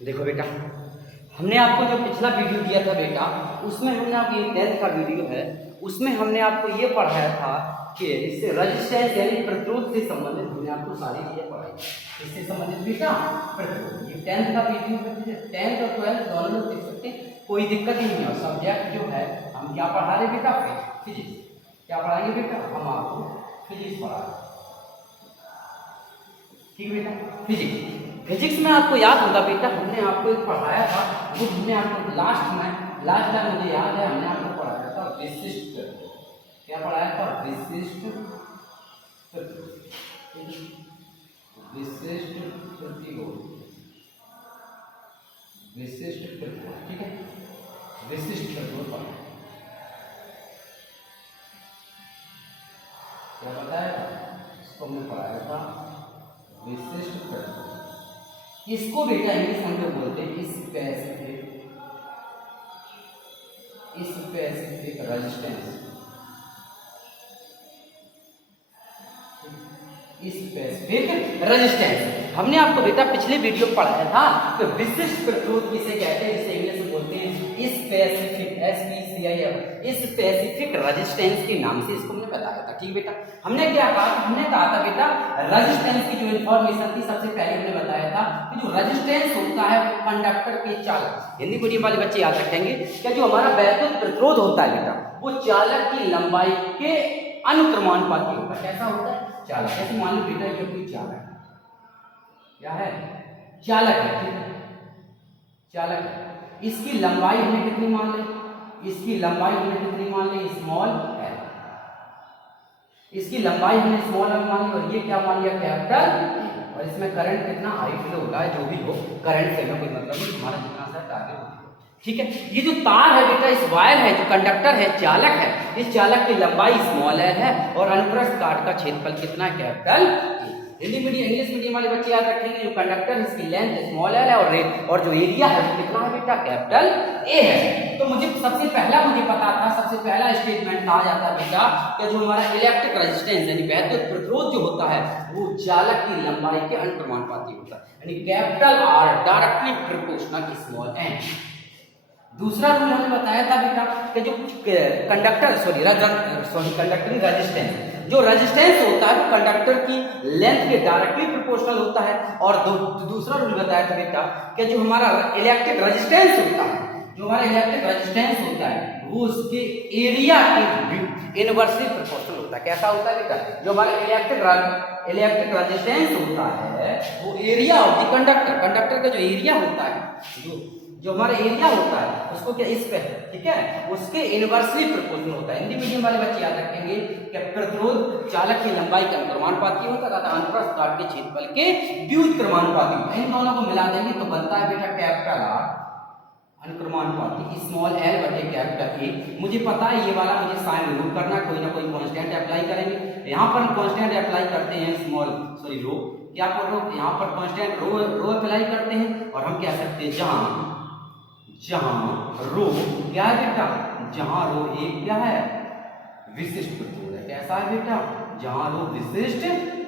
देखो बेटा, हमने आपको जो पिछला वीडियो दिया था बेटा, उसमें हमने आप ये 10th का वीडियो है, उसमें हमने आपको ये पढ़ाया था कि इससे रेजिस्टेंस यानी प्रतिरोध से संबंधित हमने आपको सारी चीजें पढ़ाई। इससे संबंधित बेटा प्रतिरोध, ये 10th का वीडियो है। 10th और 12th दोनों लोग देख सकते हैं, कोई दिक्कत ही नहीं है। सब्जेक्ट जो है हम क्या पढ़ा रहे बेटा, फिजिक्स। क्या पढ़ाएंगे बेटा, हम आपको फिजिक्स पढ़ा रहे, ठीक है बेटा। फिजिक्स में आपको याद होगा बेटा, हमने आपको एक पढ़ाया था, वो हमने आपको लास्ट टाइम मुझे याद है, हमने आपको पढ़ाया था विशिष्ट। क्या पढ़ाया था, विशिष्ट प्रतिरोध। ठीक है, विशिष्ट प्रतिरोध पढ़ा। क्या बताया था, इसको हमने पढ़ाया था विशिष्ट प्रतिरोध। इसको बेटा इंग्लिश में हम लोग बोलते हैं स्पेसिफिक रेजिस्टेंस। स्पेसिफिक रेजिस्टेंस हमने आपको बेटा पिछले वीडियो में पढ़ाया था कि विशिष्ट प्रतिरोध किसे कहते हैं, जिसे इंग्लिश में बोलते हैं स्पेसिफिक रेजिस्टेंस के नाम से इसको हमने बताया था। ठीक बेटा, हमने क्या कहा, हमने कहा था बेटा रेजिस्टेंस की जो इंफॉर्मेशन थी सबसे पहले हमने बताया था कि जो रेजिस्टेंस होता है वो कंडक्टर के चालक, हिंदी मीडियम वाले बच्चे याद रखेंगे कि जो हमारा वैद्युत प्रतिरोध होता है बेटा, वो चालक की लंबाई के अनुक्रमानुपाती होता है। कैसा होता है, चालक। जैसे मान लो बेटा ये कोई चालक है, क्या है, चालक है, ठीक है, चालक है। इसकी लंबाई हमने कितनी मान ली, इसकी लंबाई हमने कितनी मान ली, स्मॉल है। इसकी लंबाई हमने स्मॉल एल मान ली और ये क्या मान लिया, कैपिटल। और इसमें करंट कितना हाई फ्लो होगा, जो भी हो, करंट से हमें कोई मतलब नहीं, हमारा जितना सा टारगेट होगा। ठीक है, ये जो तार है बेटा, इस वायर है, जो कंडक्टर है, चालक है, इस चालक की लंबाई स्मॉल एल है और अनुप्रस्थ काट का क्षेत्रफल कितना है, कैपिटल। इंग्लिश मीडियम वाले बच्चे याद रखेंगे, जो कंडक्टर है इसकी लेंथ स्मॉल एल है और जो एरिया है वो कितना है बेटा, कैपिटल ए है। तो मुझे सबसे पहला पता था, सबसे पहला स्टेटमेंट कहा जाता है बेटा कि जो हमारा इलेक्ट्रिक रेजिस्टेंस यानी वैद्युत प्रतिरोध जो होता है वो चालक की लंबाई के अनुक्रमानुपाती होता है, यानी capital R directly proportional small N. दूसरा रूल हमने बताया था बेटा कि जो कंडक्टरी रेजिस्टेंस, जो रेजिस्टेंस होता है वो कंडक्टर की लेंथ के डायरेक्टली प्रोपोर्शनल होता है। और दूसरा रूल बताया था बेटा कि जो हमारा इलेक्ट्रिक रेजिस्टेंस होता है, जो हमारा इलेक्ट्रिक रेजिस्टेंस होता है वो उसके एरिया के इनवर्सली प्रोपोर्शनल होता है। कैसा होता है बेटा, जो हमारा इलेक्ट्रिक रेजिस्टेंस होता है वो एरिया ऑफ द कंडक्टर का जो एरिया होता है, जो हमारा एरिया होता है उसको क्या, इस पे, ठीक है, उसके इनवर्सली प्रोपोर्शनल होता है। हिंदी मीडियम वाले बच्चे याद रखेंगे कि प्रतिरोध चालक की लंबाई के अनुक्रमानुपाती होता है तथा अनुप्रस्थ काट के क्षेत्रफल के व्युत्क्रमानुपाती होता है। इन दोनों को मिला देंगे तो बनता है बेटा कैपिटल आर अनुक्रमानुपाती स्मॉल एल बटे कैपिटल ए। मुझे पता है ये वाला मुझे साइन जरूर करना, कोई ना कोई कांस्टेंट अप्लाई करेंगे। यहाँ पर हम कांस्टेंट अप्लाई करते हैं रो, क्या पर रो, यहाँ पर कांस्टेंट रो अप्लाई करते हैं और हम कह सकते हैं जहां रो क्या है बेटा, जहां रो एक क्या है, विशिष्ट प्रतिरोध है। कैसा है बेटा, जहां रो विशिष्ट प्रतिरोध।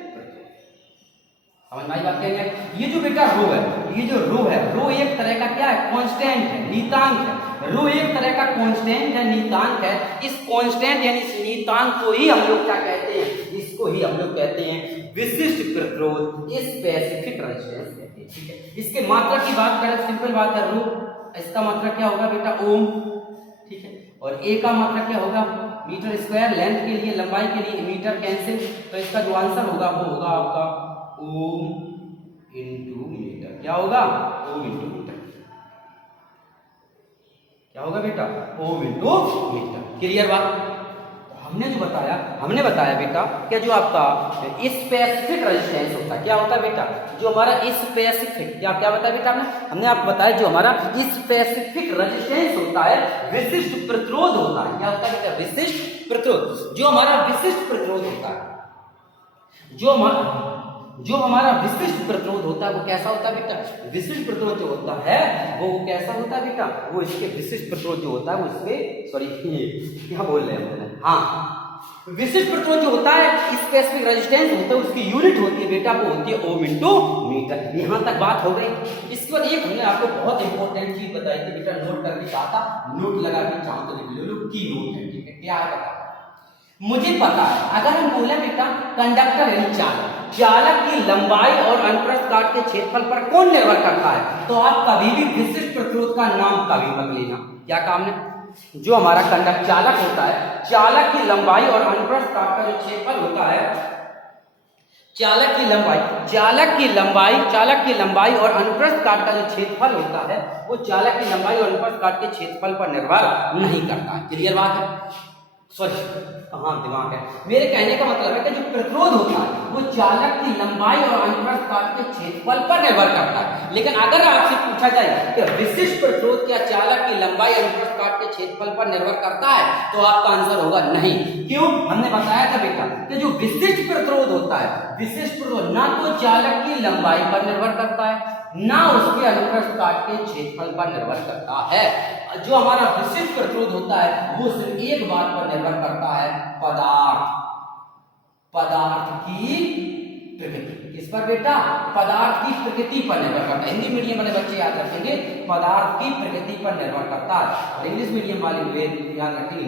समझ में आई बात क्या है। ये जो बेटा रो है, ये जो रो है, रो एक तरह का क्या है, कांस्टेंट है, नियतांक है। रो एक तरह का कांस्टेंट है, नियतांक है। इस कांस्टेंट यानी इस नियतांक को ही हम लोग क्या कहते हैं, इसको ही हम लोग कहते हैं विशिष्ट प्रतिरोध, स्पेसिफिक रेजिस्टेंस कहते हैं। ठीक है, इसके मात्रा की बात करें, सिंपल बात है, रो इसका मात्रा क्या होगा बेटा, ओम। ठीक है, और ए का मात्रा क्या होगा, मीटर स्क्वायर। लेंथ के लिए, लंबाई के लिए मीटर कैंसिल, तो इसका जो आंसर होगा वो होगा आपका ओम इंटू मीटर। क्या होगा, ओम इंटू मीटर। क्या होगा बेटा, ओम इंटू मीटर। क्लियर बात। हमने बताया बेटा कि जो आपका स्पेसिफिक रेजिस्टेंस होता है, क्या होता है बेटा, जो हमारा स्पेसिफिक, क्या बताया बेटा हमने आपको बताया, जो हमारा स्पेसिफिक रेजिस्टेंस होता है विशिष्ट प्रतिरोध होता है। क्या होता है बेटा, विशिष्ट प्रतिरोध। जो हमारा विशिष्ट प्रतिरोध होता है, जो हमारा विशिष्ट प्रतिरोध होता है वो कैसा होता है बेटा, विशिष्ट प्रतिरोध जो होता है वो कैसा होता है बेटा, वो इसके विशिष्ट प्रतिरोध जो होता है वो इसके, सॉरी क्या बोल रहे हैं, हाँ, विशिष्ट प्रतिरोध जो होता है स्पेसिफिक रेजिस्टेंस होता है, उसकी यूनिट होती है बेटा, वो होती है ओम इंटू मीटर। यहां तक बात हो गई। इसके बाद एक हमने आपको बहुत इंपॉर्टेंट चीज बताई थी बेटा, नोट करके कहा था, नोट लगा के चाहो तो लिख लो, की नोट है, ठीक है। क्या है बता, मुझे पता है, अगर हम बोले बेटा कंडक्टर यानी चालक, चालक की लंबाई और अनुप्रस्थ काट के क्षेत्रफल पर कौन निर्भर करता है, तो आप कभी भी विशिष्ट प्रतिरोध का नाम कभी मत लेना। क्या काम है, जो हमारा कंडक्टर चालक होता है, चालक की लंबाई और अनुप्रस्थ काट का जो क्षेत्रफल होता है, चालक की लंबाई और अनुप्रस्थ काट का जो क्षेत्रफल होता है, वो चालक की लंबाई और अनुप्रस्थ काट के क्षेत्रफल पर निर्भर नहीं करता है। क्लियर बात है? सॉरी, हाँ दिमाग है। मेरे कहने का मतलब है कि जो प्रतिरोध होता है वो चालक की लंबाई और अनुप्रस्थ काट के क्षेत्रफल पर निर्भर करता है। लेकिन अगर आपसे पूछा जाए कि विशिष्ट प्रतिरोध क्या चालक की लंबाई और अनुप्रस्थ काट के क्षेत्रफल पर निर्भर करता है, तो आपका आंसर होगा नहीं। क्यों? हमने बताया था बेटा कि जो विशिष्ट प्रतिरोध होता है, विशिष्ट प्रतिरोध ना तो चालक की लंबाई पर निर्भर करता है, ना उसके अनुप्रस्थ काट के क्षेत्रफल पर निर्भर करता है। जो हमारा विशिष्ट प्रतिरोध होता है वो सिर्फ एक बात पर निर्भर करता है, पदार्थ की प्रकृति। किस पर बेटा? पदार्थ की प्रकृति पर निर्भर करता है। हिंदी मीडियम वाले बच्चे याद रखेंगे पदार्थ की प्रकृति पर निर्भर करता है, और इंग्लिश मीडियम वाले याद रखेंगे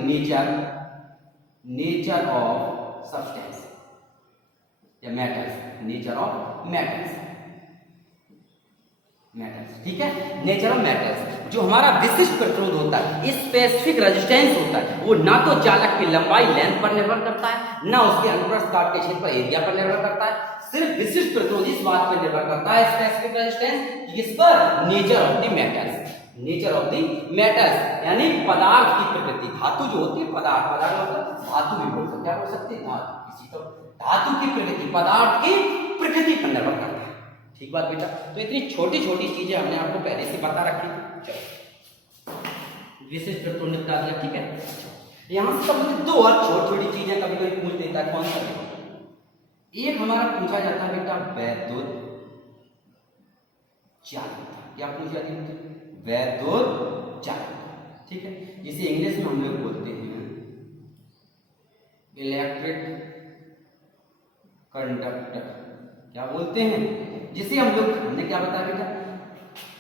नेचर ऑफ सब्सटेंस या मेटल्स, नेचर ऑफ मेटल्स, ठीक है, नेचर ऑफ मेटल्स। जो हमारा विशिष्ट प्रतिरोध होता है, स्पेसिफिक रेजिस्टेंस होता है, वो ना तो चालक की लंबाई लेंथ पर निर्भर करता है, ना उसके अनुप्रस्थ काट के क्षेत्र पर एरिया पर निर्भर करता है। सिर्फ विशिष्ट प्रतिरोध इस बात पर निर्भर करता है, स्पेसिफिक रेजिस्टेंस, किस पर? Nature of the metals, nature of the metals यानी पदार्थ की प्रकृति। धातु जो होती है, पदार्थ मतलब धातु भी बोल सकते, क्या बोल सकते हैं? धातु, किसी को धातु की प्रकृति, पदार्थ की प्रकृति पर निर्भर करता है। ठीक बात बेटा। तो इतनी छोटी छोटी चीजें हमने आपको पहले से बता रखी। चलो विशिष्ट प्रतिरोध निपटा दिया, ठीक है। यहां से सब दो और छोटी छोटी चीजें कभी कोई पूछ देता है, कौन सा? एक हमारा पूछा जाता है बेटा वैद्युत चालकता। क्या पूछा जाती है? वैद्युत चालकता, ठीक है, जिसे इंग्लिश में हम लोग बोलते हैं इलेक्ट्रिक कंडक्टर। क्या बोलते हैं? जिसे हम लोग, हमने क्या बताया बेटा,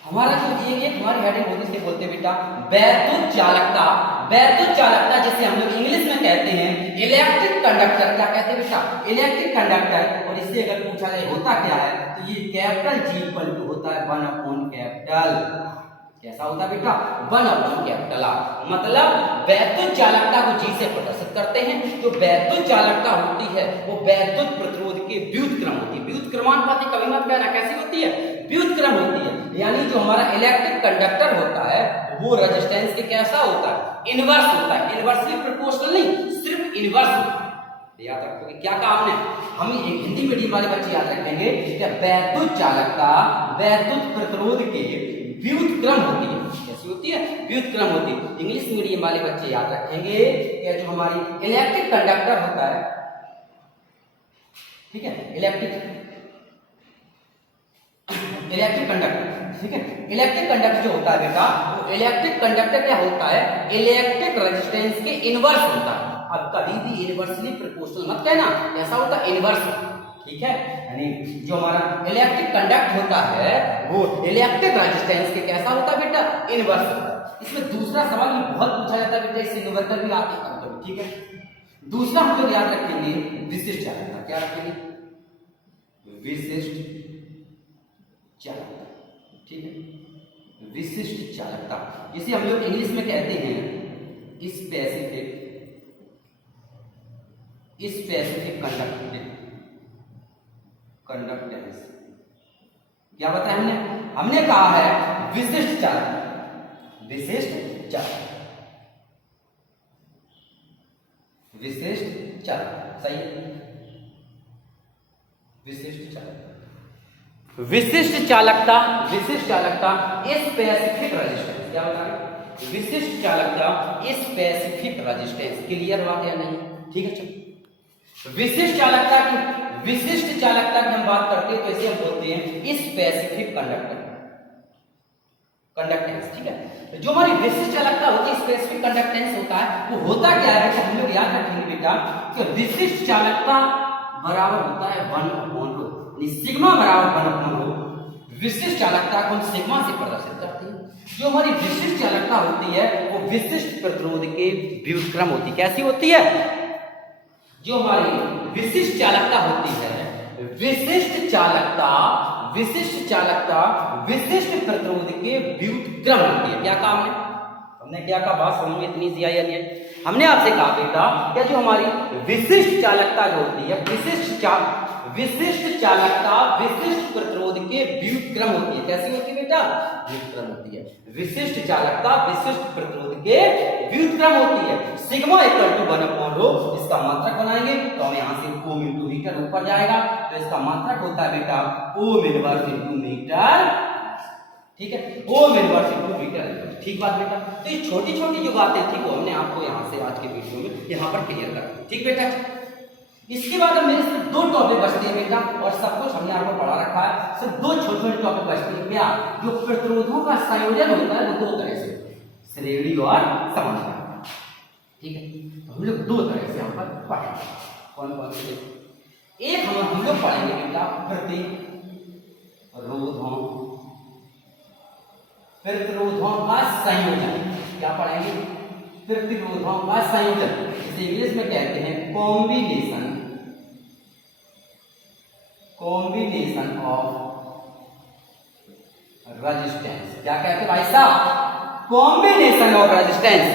हमारा जो एक हमारी हेडिंग होती है, बोलते हैं बेटा वैद्युत चालकता। वैद्युत चालकता जिसे हम लोग इंग्लिश में कहते हैं इलेक्ट्रिक कंडक्टर। क्या कहते हैं बेटा? Electric conductor. और इससे अगर पूछा जाए होता क्या है, तो ये कैपिटल G इक्वल टू होता है 1 अपॉन कैपिटल, कैसा होता है बेटा? 1 अपॉन कैपिटल R। मतलब वैद्युत चालकता को G से प्रदर्शित करते हैं। जो वैद्युत चालकता होती है वो वैद्युत प्रतिरोध के व्युत्क्रम होती है। व्युत्क्रमानुपाती कभी मत कहना, कैसी होती है? व्युत्क्रम होती है। यानी जो हमारा इलेक्ट्रिक कंडक्टर होता है वो रेजिस्टेंस के कैसा होता है? इनवर्स होता है। इनवर्सली प्रोपोर्शनल नहीं, सिर्फ इनवर्स होता है। याद रखोगे क्या काम है? हम हिंदी मीडियम वाले बच्चे याद रखेंगे कि वैद्युत चालकता वैद्युत प्रतिरोध के व्युत्क्रम होती है। कैसी होती है? व्युत्क्रम होती है। इंग्लिश मीडियम वाले बच्चे याद रखेंगे कि जो हमारी इलेक्ट्रिक कंडक्टर होता है, ठीक है, इलेक्ट्रिक कंडक्टर, ठीक है, इलेक्ट्रिक कंडक्टर जो होता है बेटा, वो इलेक्ट्रिक कंडक्टर क्या होता है? इलेक्ट्रिक रेजिस्टेंस के इनवर्स होता है। अब कभी भी इनवर्सली प्रोपोर्शनल मत कहना, ऐसा होता है इनवर्स, ठीक है। यानी जो हमारा इलेक्ट्रिक कंडक्ट होता है वो इलेक्ट्रिक रेजिस्टेंस के कैसा होता है बेटा? इनवर्स होता है। इसमें दूसरा सवाल भी बहुत पूछा जाता है बेटा, इससे न्यूमेरिकल भी आते हैं कभी, ठीक है। दूसरा हम लोग याद रखेंगे विशिष्ट चालकता। क्या रखेंगे? विशिष्ट चालकता, ठीक है, विशिष्ट चालकता, जिसे हम लोग इंग्लिश में कहते हैं स्पेसिफिक कंडक्टेंस। क्या बताया हमने? हमने कहा है विशिष्ट चालकता, विशिष्ट चालकता, विशिष्ट चालकता, सही है। विशिष्ट चालकता, विशिष्ट चालकता, विशिष्ट चालकता स्पेसिफिक रेजिस्टेंस। क्या बता रहे? विशिष्ट चालकता स्पेसिफिक रेजिस्टेंस। क्लियर बात या नहीं? ठीक है, चलो विशिष्ट चालकता की हम बात करते हैं तो इसे हम बोलते हैं स्पेसिफिक कंडक्टर, कंडक्टेंस, ठीक है। तो जो हमारी विशिष्ट चालकता होती है, स्पेसिफिक कंडक्टेंस होता है, वो होता क्या है बेटा, हम लोग याद रखेंगे बेटा कि विशिष्ट चालकता बराबर होता है 1/ρ, सिग्मा बराबर 1/ρ। विशिष्ट चालकता को हम सिग्मा से प्रदर्शित करते हैं। जो हमारी विशिष्ट चालकता होती है वो विशिष्ट प्रतिरोध के व्युत्क्रम होती है। कैसी होती है? जो हमारी विशिष्ट चालकता होती है, विशिष्ट चालकता विशिष्ट प्रतिरोध के व्युत्क्रम होती है। क्या कहा हमने क्या कहा? बात समझ में इतनी सी आई नहीं है। हमने आपसे कहा बेटा क्या जो हमारी विशिष्ट चालकता जो होती है, विशिष्ट चालकता विशिष्ट प्रतिरोध के व्युत्क्रम होती है। कैसी होती है बेटा? व्युत्क्रम होती है। विशिष्ट चालकता विशिष्ट प्रतिरोध के व्युत्क्रम होती है। सिग्मा इक्वल टू 1/ρ, इसका मात्रक बनाएंगे तो हमें यहाँ से ओम इंटू मीटर ऊपर जाएगा, तो इसका मात्रक होता है बेटा ओम इनवर्स इंटू मीटर, ठीक है, ओम इनवर्स इंटू मीटर। ठीक बात बेटा। तो ये छोटी छोटी जो बातें थी वो हमने आपको यहाँ से आज के वीडियो में यहाँ पर क्लियर कर दी। ठीक बेटा। इसके बाद अब मेरे सिर्फ 2 टॉपिक बचते हैं बेटा, और सब कुछ हमने आपको पढ़ा रखा है। सिर्फ 2 छोटे छोटे टॉपिक बचते हैं। क्या? जो प्रतिरोधों का संयोजन होता है वो 2 तरह से, श्रेणी और समांतर। ठीक है, तो हम लोग 2 तरह से यहाँ पर पढ़ेंगे। कौन कौन से? एक हम लोग पढ़ेंगे बेटा प्रतिरोधों का संयोजन। क्या पढ़ेंगे? प्रतिरोधों का संयोजन, इसे इंग्लिश में कहते हैं कॉम्बिनेशन ऑफ रेजिस्टेंस। क्या कहते हैं भाई साहब? Combination of resistance.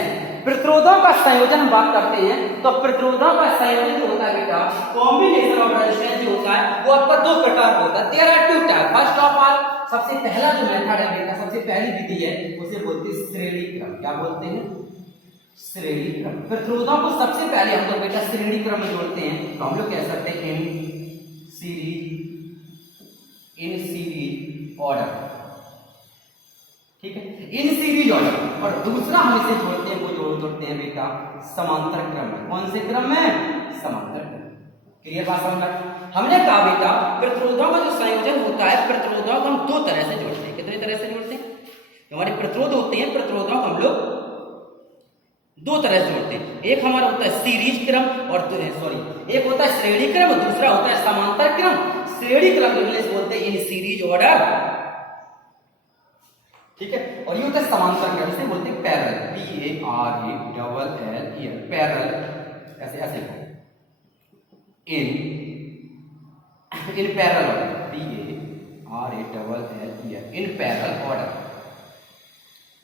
प्रतिरोधों का संयोजन हम बात करते हैं, तो प्रतिरोधों का संयोजन जो होता है बेटा, कॉम्बिनेशन ऑफ रेजिस्टेंस जो होता है वो आपका 2 प्रकार का होता है। There are 2 type. First of all, सबसे पहला जो मेथड है बेटा, सबसे पहली विधि है, उसे बोलते हैं श्रेणी क्रम। क्या बोलते हैं? श्रेणी क्रम। प्रतिरोधों को सबसे पहले हम लोग बेटा श्रेणी क्रम में जोड़ते हैं, तो हम लोग कह सकते हैं इन सीरीज ऑर्डर। ठीक है, इन सीरीज ऑर्डर। और दूसरा हम इसे जोड़ते हैं, वो जोड़ते हैं बेटा समांतर क्रम में। कौन से क्रम में? समांतर क्रम। क्लियर बात समझ? हमने कहा बेटा प्रतिरोधों का जो संयोजन होता है, प्रतिरोधों को हम 2 तरह से जोड़ते हैं। कितने तरह से जोड़ते हैं? हमारे प्रतिरोध होते हैं, प्रतिरोधों को हम लोग 2 तरह से जोड़ते हैं। एक हमारा होता है सीरीज क्रम, और एक होता है श्रेणी क्रम, और दूसरा होता है समांतर क्रम। श्रेणी क्रम इंग्लिश बोलते हैं इन सीरीज ऑर्डर, ठीक है, और ये होता है समांतर क्रम, इसे बोलते हैं पैरेलल, PARALL, पैरेलल। ऐसे ऐसे in parallel order, PARALL, in parallel order.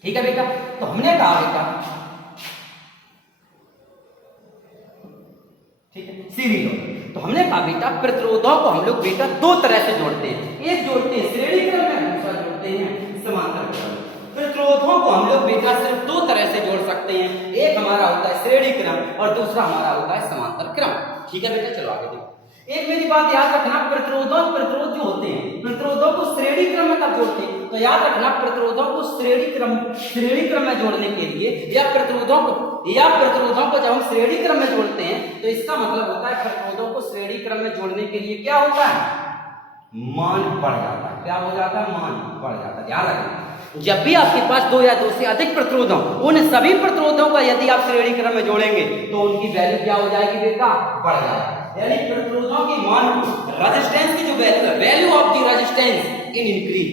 ठीक है बेटा। तो हमने कहा बेटा, ठीक है, सीरीज ऑर्डर। तो हमने कहा बेटा प्रतिरोधों को हम लोग बेटा 2 तरह से जोड़ते हैं। एक जोड़ते हैं श्रेणी क्रम में, दूसरा जोड़ते हैं समांतर क्रम में। प्रतिरोधों को हम लोग बेटा सिर्फ 2 तरह से जोड़ सकते हैं। एक हमारा होता है श्रेणी क्रम, और दूसरा हमारा होता है समांतर क्रम। ठीक है बेटा, चलो आगे देखो। एक मेरी बात याद रखना, प्रतिरोध जो होते हैं, प्रतिरोधों को श्रेणी क्रम में कब जोड़ते हैं? तो याद रखना, प्रतिरोधों को श्रेणी क्रम में जोड़ने के लिए, या प्रतिरोधों को जब हम श्रेणी क्रम में जोड़ते हैं, तो इसका मतलब होता है प्रतिरोधों को श्रेणी क्रम में जोड़ने के लिए क्या होता है? मान बढ़ जाता है। क्या हो जाता है? मान बढ़ जाता है। ध्यान रखना, जब भी आपके पास 2 या 2 से अधिक प्रतिरोध हो, उन सभी प्रतिरोधों का यदि आप श्रेणी क्रम में जोड़ेंगे तो उनकी वैल्यू क्या हो जाएगी बेटा? बढ़ जाएगी। यानी प्रतिरोधों की मान, रेजिस्टेंस की जो वैल्यू है, value of the resistance in increase.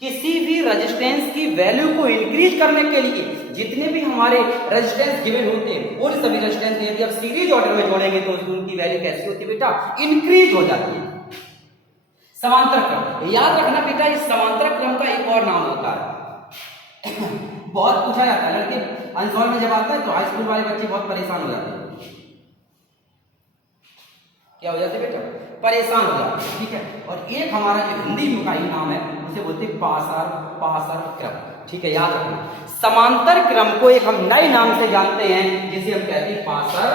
किसी भी रेजिस्टेंस की वैल्यू को इंक्रीज करने के लिए जितने भी हमारे रेजिस्टेंस गिवन होते हैं, उन सभी रेजिस्टेंस यदि आप सीरीज ऑर्डर में जोड़ेंगे तो उनकी वैल्यू कैसी होती है बेटा? इंक्रीज हो जाती है। समांतर क्रम, याद रखना बेटा, इस समांतर क्रम का एक और नाम होता है बहुत पूछा जाता है, लड़के आंसर में जब आता है तो हाई स्कूल वाले बच्चे बहुत परेशान हो जाते हैं। क्या हो जाते बेटा? परेशान हो जाते हैं। ठीक है, और एक हमारा जो हिंदी में का ही नाम है, उसे बोलते हैं पासर क्रम। ठीक है, याद रखना, समांतर क्रम को एक हम नए नाम से जानते हैं, जिसे हम कहते हैं पासर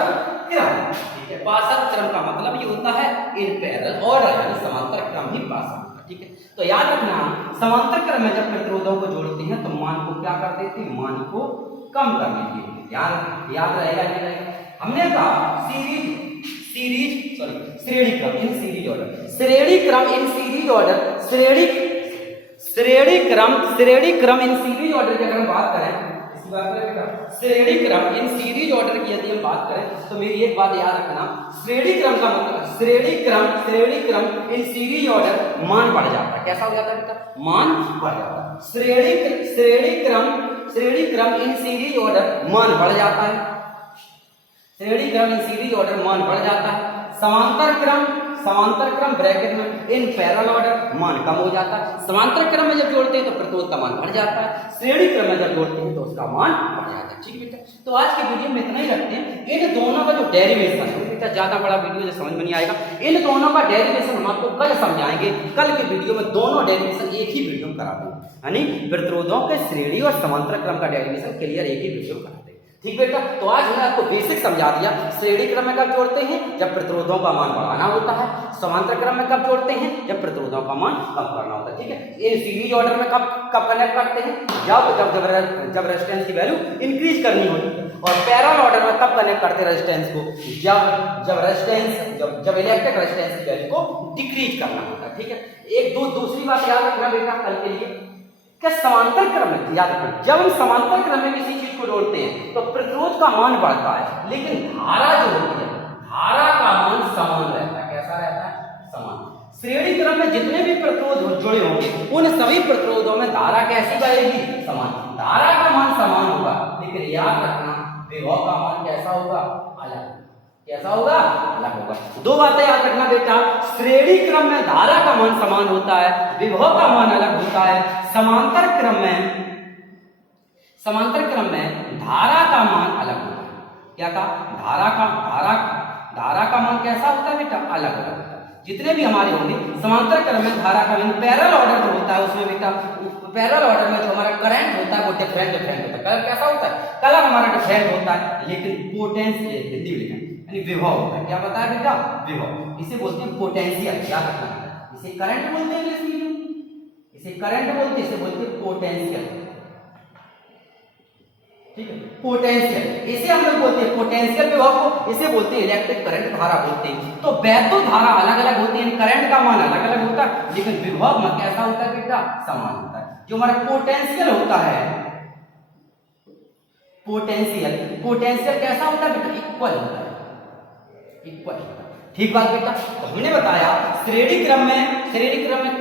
क्रम। ठीक है, पासर क्रम का मतलब ये होता है इन पैरेलल ऑर्डर, यानी समांतर क्रम ही पासर। ठीक है, तो याद रखना, समांतर क्रम में जब प्रतिरोधों को जोड़ते हैं तो मान को क्या कर देते हैं? मान को कम करने के लिए। याद रहेगा नहीं रहेगा? हमने कहा श्रेणी क्रम इन सीरीज ऑर्डर, श्रेणी क्रम इन सीरीज ऑर्डर की अगर हम बात करें, इसकी बात करें बेटा, श्रेणी क्रम इन सीरीज ऑर्डर की यदि हम बात करें तो मेरी एक बात याद रखना, श्रेणी क्रम का मतलब श्रेणी क्रम इन सीरीज ऑर्डर मान बढ़ जाता है। कैसा हो जाता है बेटा? मान बढ़ जाता है। श्रेणी क्रम इन सीरीज ऑर्डर मान बढ़ जाता है। श्रेणी क्रम इन सीरीज ऑर्डर मान बढ़ जाता है। समांतर क्रम ब्रैकेट में इन पैरेलल ऑर्डर मान कम हो जाता है। समांतर क्रम में जब जोड़ते हैं तो प्रतिरोध का मान बढ़ जाता है, श्रेणी क्रम में जब जोड़ते हैं तो उसका मान बढ़ जाता है। ठीक है बेटा, तो आज के वीडियो में इतना ही रखते हैं। इन दोनों का जो डेरिवेशन है बेटा, ज्यादा बड़ा वीडियो जो समझ में नहीं आएगा, इन दोनों का डेरिवेशन हम आपको कल समझाएंगे। कल के वीडियो में दोनों डेरिवेशन एक ही वीडियो में करा देंगे, यानी प्रतिरोधों के श्रेणी और समांतर क्रम का डेरिवेशन क्लियर एक ही वीडियो में करा देंगे। ठीक बेटा, तो आज मैंने आपको बेसिक समझा दिया। श्रेणी क्रम में कब जोड़ते हैं? जब प्रतिरोधों का मान बढ़ाना होता है। समांतर क्रम में कब जोड़ते हैं? जब प्रतिरोधों का मान कम करना होता है। ठीक है, इन सीरीज ऑर्डर में कब कनेक्ट करते हैं? जब रेजिस्टेंस की वैल्यू इंक्रीज करनी होती है। और पैरेलल ऑर्डर में कब कनेक्ट करते हैं रेजिस्टेंस को? जब इलेक्ट्रिक रेजिस्टेंस की वैल्यू को डिक्रीज करना होता है। ठीक है, दूसरी बात याद रखना बेटा कल के लिए, समांतर क्रम में याद रखना, जब हम समांतर क्रम में किसी चीज को जोड़ते हैं तो प्रतिरोध का मान बढ़ता है, लेकिन धारा जो होती है, धारा का मान समान रहता है। कैसा रहता है? समान। श्रेणी क्रम में जितने भी प्रतिरोध जुड़े होंगे उन सभी प्रतिरोधों में धारा कैसी बहेगी? समान। धारा का मान समान होगा, लेकिन याद रखना विभव का मान कैसा होगा? अलग। कैसा होगा? अलग होगा। दो बातें याद रखना बेटा, श्रेणी क्रम में धारा का मान समान होता है, विभव का मान अलग होता है। समांतर क्रम में धारा का मान अलग होता है। क्या कहा? धारा का मान कैसा होता है बेटा? अलग होता है। जितने भी हमारे होंगे समांतर क्रम में धारा का मान, पैरेलल ऑर्डर जो होता है उसमें बेटा, पैरेलल ऑर्डर में जो हमारा करंट होता है वो डिफरेंट होता है। कलर कैसा होता है? कलर हमारा डिफरेंट होता है, लेकिन पोटेंशियल हिंदी में यानी विभव होता है। क्या बताया बेटा? विभव। इसे बोलते हैं पोटेंशियल। याद रखना, इसे करंट बोलते हैं इंग्लिश में, इसे करंट बोलते हैं, इसे बोलते हैं पोटेंशियल। ठीक है, पोटेंशियल इसे हम लोग बोलते हैं पोटेंशियल विभव को, इसे बोलते हैं इलेक्ट्रिक करंट धारा बोलते हैं। तो वैद्युत धारा अलग अलग होती है, करंट का मान अलग अलग होता है, लेकिन विभव में कैसा होता है बेटा? समान होता है। जो हमारा पोटेंशियल होता है, पोटेंशियल कैसा होता है बेटा? इक्वल होता है, इक्वल। ठीक बात बेटा, तो हमने बताया श्रेणी क्रम में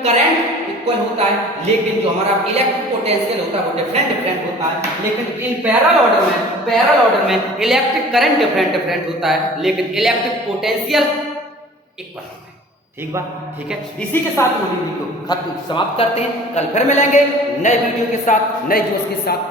करंट इक्वल होता है, लेकिन जो हमारा इलेक्ट्रिक पोटेंशियल होता है वो डिफरेंट होता है। लेकिन इन पैरेलल ऑर्डर में इलेक्ट्रिक करंट डिफरेंट होता है, लेकिन इलेक्ट्रिक पोटेंशियल इक्वल होता है। ठीक बात? ठीक है, इसी के साथ हम वीडियो को समाप्त करते हैं। कल फिर मिलेंगे नए वीडियो के साथ, नए जोश के साथ।